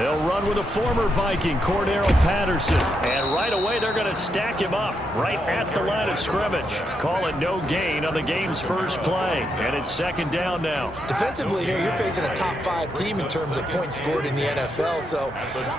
They'll run with a former Viking, Cordero Patterson. And right away, they're going to stack him up right at the line of scrimmage. Call it no gain on the game's first play. And it's second down now. Defensively here, you're facing a top 5 team in terms of points scored in the NFL. So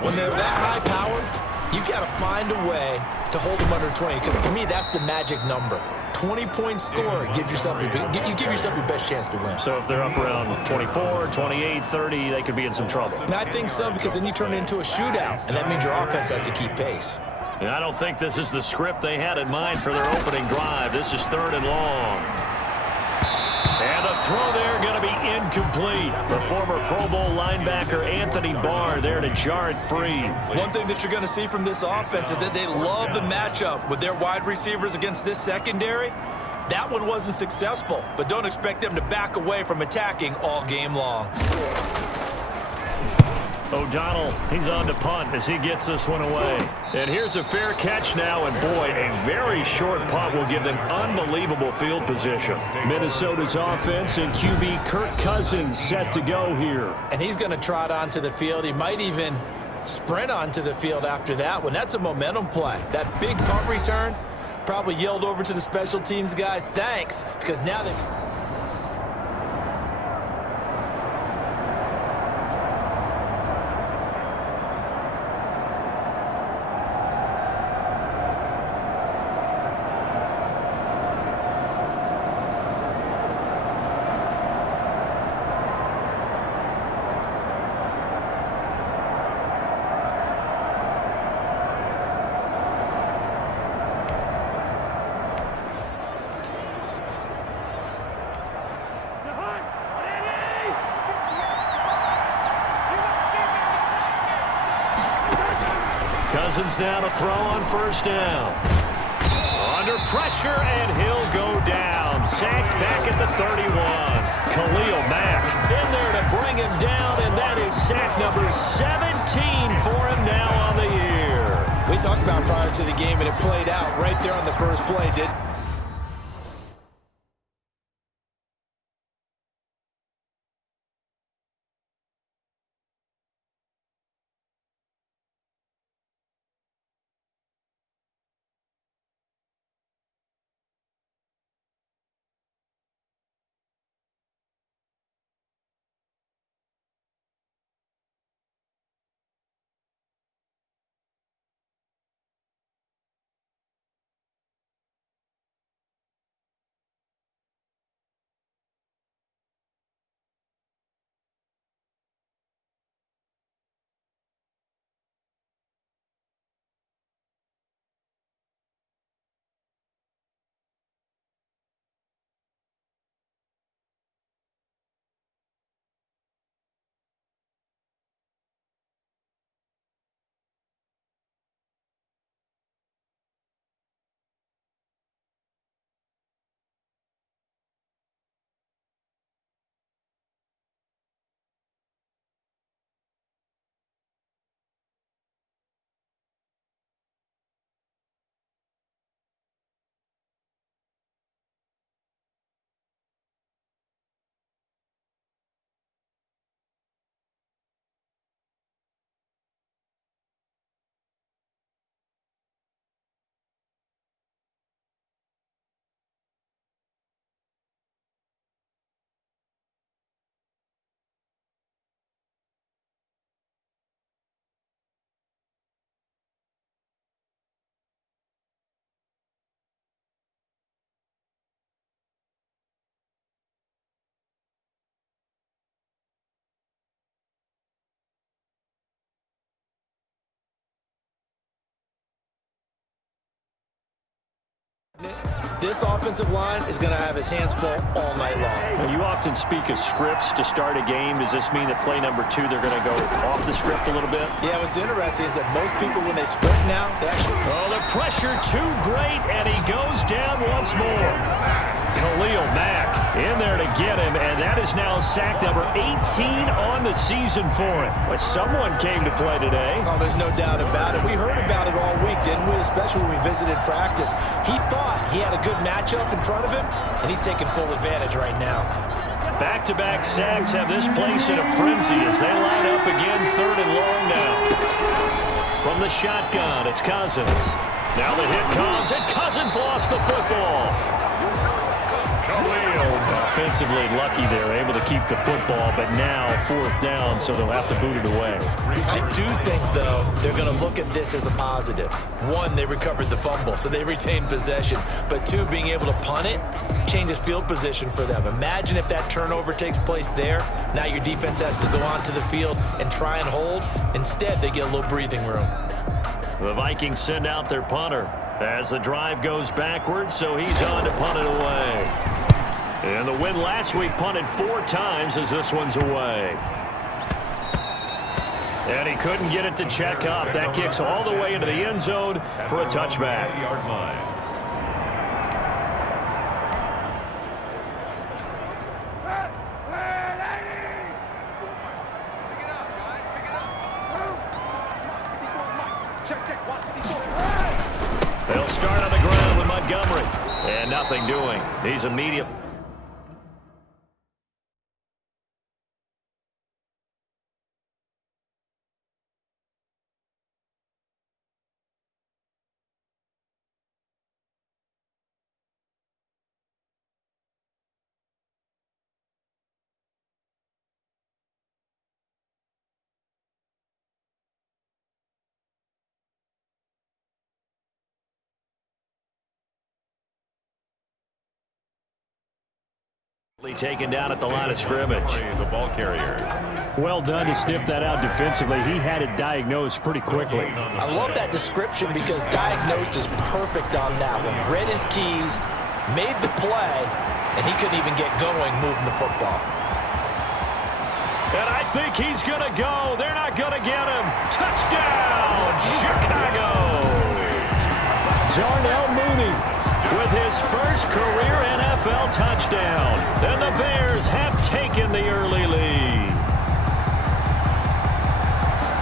when they're that high powered, you've got to find a way to hold them under 20. Because to me, that's the magic number. 20-point score gives yourself you give yourself your best chance to win. So if they're up around 24, 28, 30, they could be in some trouble. And I think so, because then you turn it into a shootout, and that means your offense has to keep pace. And I don't think this is the script they had in mind for their opening drive. This is 3rd and long. And the throw there going to be incomplete. The former Pro Bowl linebacker Anthony Barr there to jar it free. One thing that you're going to see from this offense is that they love the matchup with their wide receivers against this secondary. That one wasn't successful, but don't expect them to back away from attacking all game long. O'Donnell, he's on to punt as he gets this one away. And here's a fair catch now, and boy, a very short punt will give them unbelievable field position. Minnesota's offense and QB Kirk Cousins set to go here. And he's going to trot onto the field. He might even sprint onto the field after that one. That's a momentum play. That big punt return probably yelled over to the special teams guys, thanks, because now they... Cousins now to throw on 1st down. Under pressure, and he'll go down. Sacked back at the 31. Khalil Mack in there to bring him down, and that is sack number 17 for him now on the year. We talked about prior to the game, and it played out right there on the first play, didn't it? This offensive line is going to have its hands full all night long. Well, you often speak of scripts to start a game. Does this mean that play number 2, they're going to go off the script a little bit? Yeah, what's interesting is that most people, when they sprint now, they actually... Oh, the pressure too great, and he goes down once more. Khalil Mack in there to get him, and that is now sack number 18 on the season for him. But someone came to play today. Oh, there's no doubt about it. We heard about it all week, didn't we? Especially when we visited practice. He thought he had a good matchup in front of him, and he's taking full advantage right now. Back-to-back sacks have this place in a frenzy as they line up again, 3rd and long now. From the shotgun, it's Cousins. Now the hit comes, and Cousins lost the football. Offensively lucky they're able to keep the football, but now 4th down, so they'll have to boot it away. I do think, though, they're going to look at this as a positive. 1, they recovered the fumble, so they retained possession. But 2, being able to punt it changes field position for them. Imagine if that turnover takes place there. Now your defense has to go onto the field and try and hold. Instead, they get a little breathing room. The Vikings send out their punter as the drive goes backwards, so he's on to punt it away. And the win last week punted 4 times as this one's away. And he couldn't get it to check up. That kicks all the way into the end zone for a touchback. They'll start on the ground with Montgomery. And nothing doing. He's immediate. Taken down at the line of scrimmage. The ball carrier. Well done to sniff that out defensively. He had it diagnosed pretty quickly. I love that description because diagnosed is perfect on that one. Read his keys, made the play, and he couldn't even get going moving the football. And I think he's going to go. They're not going to get him. Touchdown, Chicago. Darnell Mooney with his first career NFL touchdown. And the Bears have taken the early lead.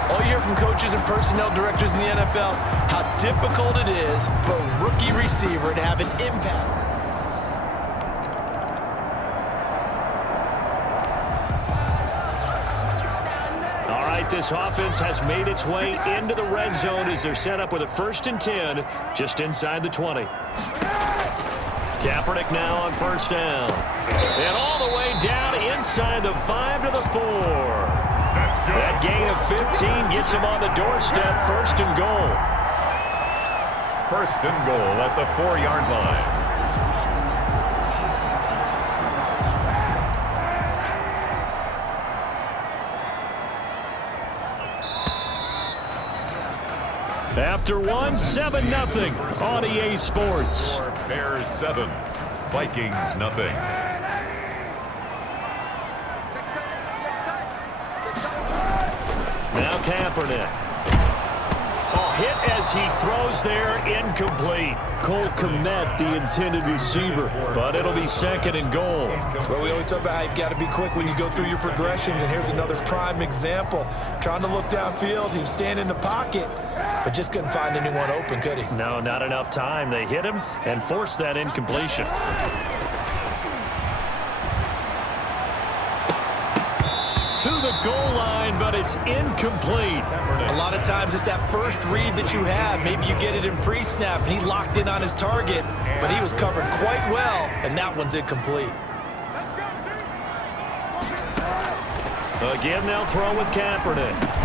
All you hear from coaches and personnel directors in the NFL, how difficult it is for a rookie receiver to have an impact. All right, this offense has made its way into the red zone as they're set up with a 1st and 10 just inside the 20. Kaepernick now on 1st down. And all the way down inside the 5 to the 4. That gain of 15 gets him on the doorstep, 1st and goal. 1st and goal at the 4-yard line. After 1, 7-0 on EA Sports. Bears 7, Vikings nothing. Now Kaepernick. Oh, hit as he throws there, incomplete. Cole Kmet, the intended receiver, but it'll be 2nd and goal. Well, we always talk about how you've got to be quick when you go through your progressions, and here's another prime example. Trying to look downfield, he was standing in the pocket, but just couldn't find anyone open, could he? No, not enough time. They hit him and forced that incompletion. To the goal line, but it's incomplete. A lot of times it's that first read that you have. Maybe you get it in pre-snap, and he locked in on his target, but he was covered quite well, and that one's incomplete. Again, they'll throw with Kaepernick.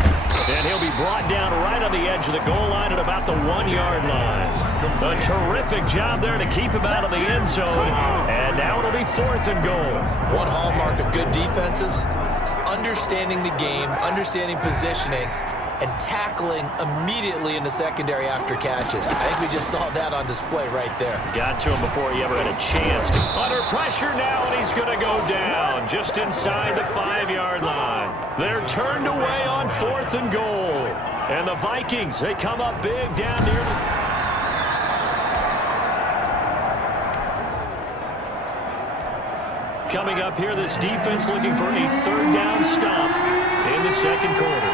And he'll be brought down right on the edge of the goal line at about the 1-yard line. A terrific job there to keep him out of the end zone. And now it'll be 4th and goal. One hallmark of good defenses is understanding the game, understanding positioning, and tackling immediately in the secondary after catches. I think we just saw that on display right there. Got to him before he ever had a chance. Under pressure now, and he's going to go down just inside the 5-yard line. They're turned away on 4th and goal. And the Vikings, they come up big down near the... Coming up here, this defense looking for a 3rd down stop in the 2nd quarter.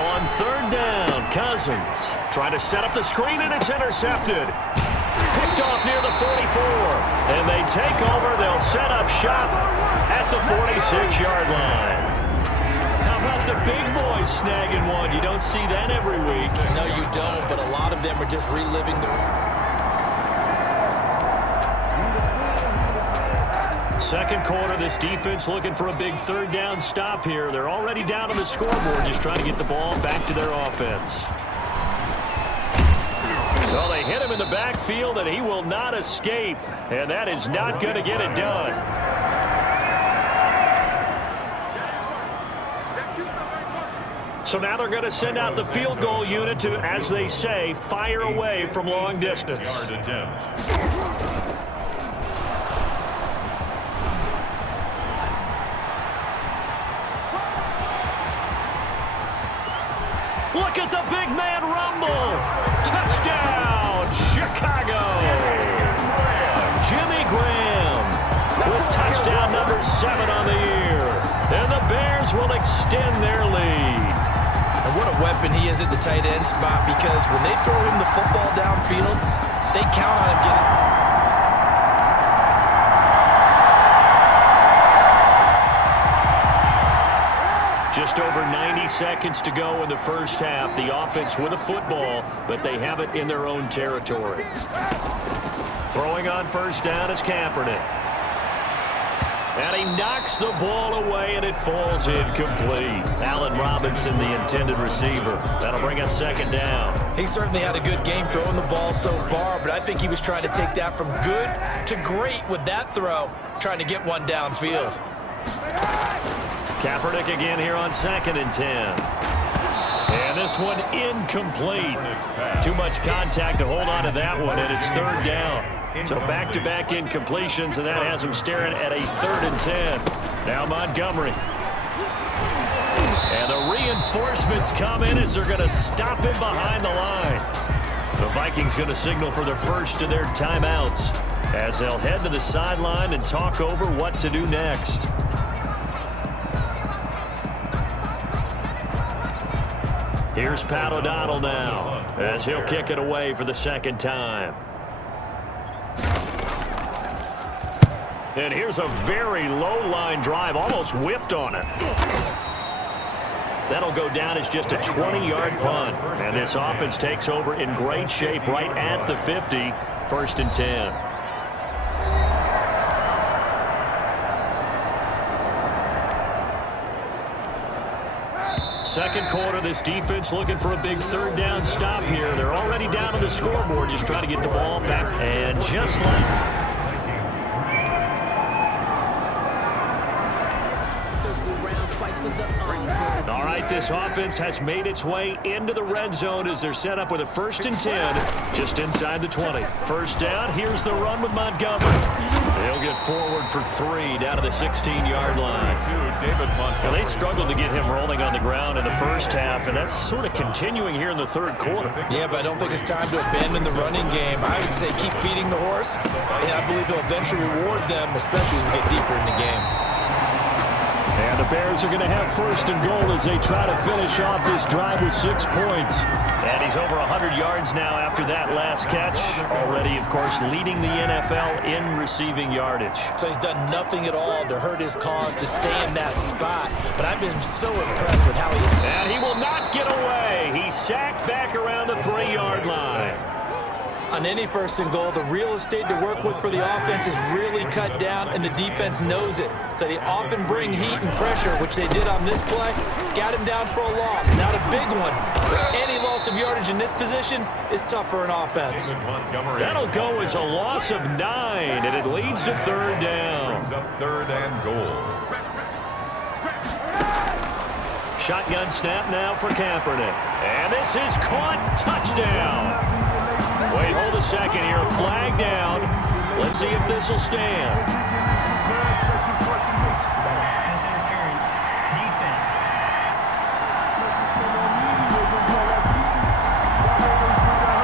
On 3rd down, Cousins trying to set up the screen, and it's intercepted. Picked off near the 44. And they take over. They'll set up shop at the 46-yard line. How about the big boys snagging one? You don't see that every week. No, you don't, but a lot of them are just reliving the... Second quarter, this defense looking for a big third down stop here. They're already down on the scoreboard, just trying to get the ball back to their offense. Well, they hit him in the backfield, and he will not escape. And that is not going to get it done. So now they're going to send out the field goal unit to, as they say, fire away from long distance. Look at the big man rumble. Touchdown, Chicago. Jimmy Graham with touchdown number 7 on the year. And the Bears will extend their lead. And what a weapon he is at the tight end spot, because when they throw him the football downfield, they count on him getting... Just over 90 seconds to go in the first half. The offense with a football, but they have it in their own territory. Throwing on first down is Kaepernick. And he knocks the ball away, and it falls incomplete. Allen Robinson, the intended receiver. That'll bring up second down. He certainly had a good game throwing the ball so far, but I think he was trying to take that from good to great with that throw, trying to get one downfield. Kaepernick again here on 2nd and 10. And this one incomplete. Too much contact to hold on to that one, and it's third down. So back-to-back incompletions, and that has him staring at a 3rd and 10. Now Montgomery. And the reinforcements come in as they're going to stop him behind the line. The Vikings going to signal for the first of their timeouts as they'll head to the sideline and talk over what to do next. Here's Pat O'Donnell now as he'll kick it away for the second time. And here's a very low-line drive, almost whiffed on it. That'll go down as just a 20-yard punt. And this offense takes over in great shape right at the 50, 1st and 10. Second quarter, this defense looking for a big third down stop here. They're already down on the scoreboard, just trying to get the ball back. And just like... All right, this offense has made its way into the red zone as they're set up with a 1st and 10 just inside the 20. First down, here's the run with Montgomery. They'll get forward for 3 down to the 16-yard line. Now, they struggled to get him rolling on the ground in the first half, and that's sort of continuing here in the third quarter. Yeah, but I don't think it's time to abandon the running game. I would say keep feeding the horse, and I believe they'll eventually reward them, especially as we get deeper in the game. And the Bears are going to have 1st and goal as they try to finish off this drive with 6 points. And he's over 100 yards now after that last catch. Already, of course, leading the NFL in receiving yardage. So he's done nothing at all to hurt his cause to stay in that spot. But I've been so impressed with how he... And he will not get away. He's sacked back around the 3-yard line. On any 1st and goal, the real estate to work with for the offense is really cut down, and the defense knows it. So they often bring heat and pressure, which they did on this play. Got him down for a loss, not a big one. Any loss of yardage in this position is tough for an offense. That'll go as a loss of 9, and it leads to 3rd down. Brings up 3rd and goal. Shotgun snap now for Kaepernick. And this is caught. Touchdown. Wait, hold a second here. Flag down. Let's see if this will stand. Pass interference. Defense.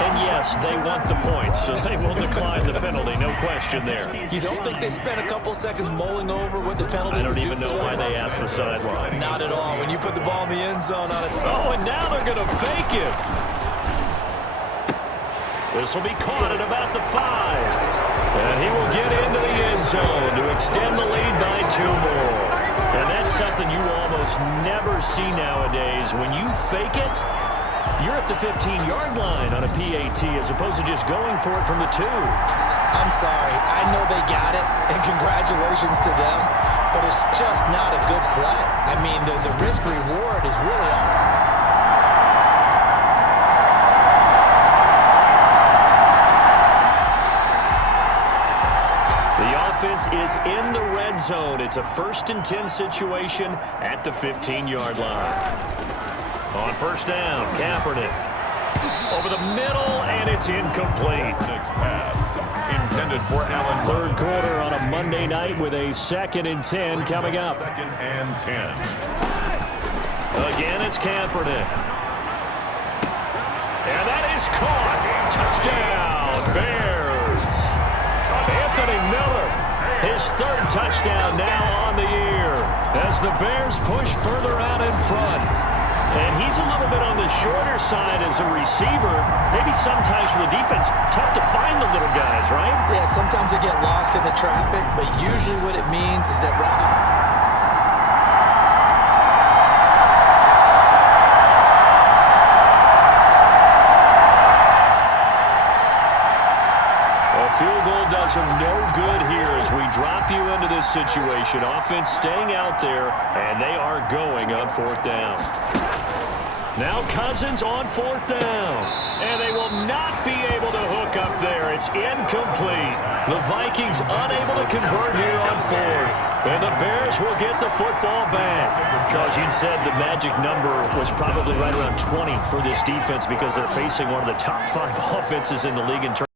And yes, they want the points, so they will decline the penalty. No question there. You don't think they spent a couple seconds mulling over what the penalty I don't would do even know why they asked the sideline. Not at all. When you put the ball in the end zone on it. Oh, and now they're going to fake it. This will be caught at about the 5. zone to extend the lead by 2 more. And that's something you almost never see nowadays. When you fake it, you're at the 15-yard line on a PAT as opposed to just going for it from the 2. I'm sorry. I know they got it, and congratulations to them, but it's just not a good play. I mean, the risk-reward is really off. Offense is in the red zone. It's a 1st and 10 situation at the 15-yard line. On 1st down, Kaepernick over the middle, and it's incomplete. Next pass intended for Allen. 3rd quarter on a Monday night with a 2nd and 10 coming up. 2nd and 10. Again, it's Kaepernick. And that is caught. Touchdown, Bears. Anthony Miller, his 3rd touchdown now on the year as the Bears push further out in front. And he's a little bit on the shorter side as a receiver. Maybe sometimes for the defense, tough to find the little guys, right? Yeah, sometimes they get lost in the traffic, but usually what it means is that field goal does him no good here as we drop you into this situation. Offense staying out there, and they are going on 4th down. Now Cousins on 4th down, and they will not be able to hook up there. It's incomplete. The Vikings unable to convert here on 4th, and the Bears will get the football back. Charles, you said the magic number was probably right around 20 for this defense because they're facing one of the top 5 offenses in the league in terms